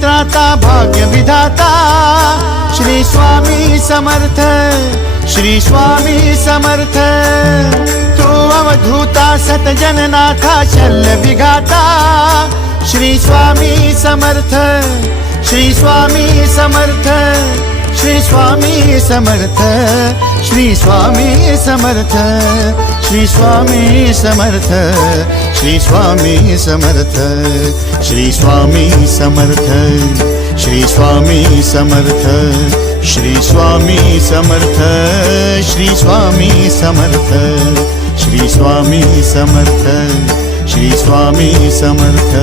त्राता भाग्य विधाता श्री स्वामी समर्थ, श्री स्वामी समर्थ। तू अवधूता सतजननाथा शल्य विघाता श्री स्वामी समर्थ, श्री स्वामी समर्थ, श्री स्वामी समर्थ, श्री स्वामी समर्थ, श्री स्वामी समर्थ, श्री स्वामी समर्थ, श्री स्वामी समर्थ, श्री स्वामी समर्थ, श्री स्वामी समर्थ, श्री स्वामी समर्थ, श्री स्वामी समर्थ, श्री स्वामी समर्थ।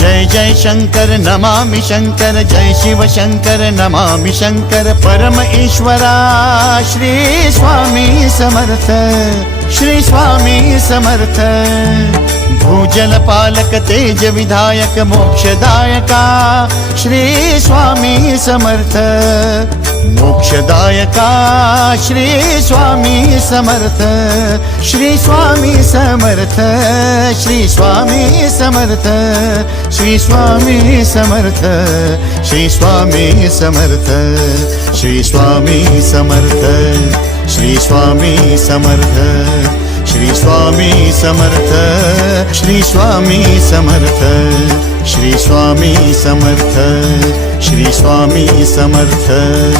जय जय शंकर नमामि शंकर, जय शिव शंकर नमामि शंकर। परम ईश्वरा श्री स्वामी समर्थ, श्री स्वामी समर्थ। भूजल पालक तेज विधायक मोक्षदायका श्री स्वामी समर्थ, मोक्षदायका श्री स्वामी समर्थ, श्री स्वामी समर्थ, श्री स्वामी समर्थ, श्री स्वामी समर्थ, श्री स्वामी समर्थ, श्री स्वामी समर्थ, श्री स्वामी समर्थ, श्री स्वामी समर्थ, श्री स्वामी समर्थ, श्री स्वामी समर्थ, श्री स्वामी समर्थ।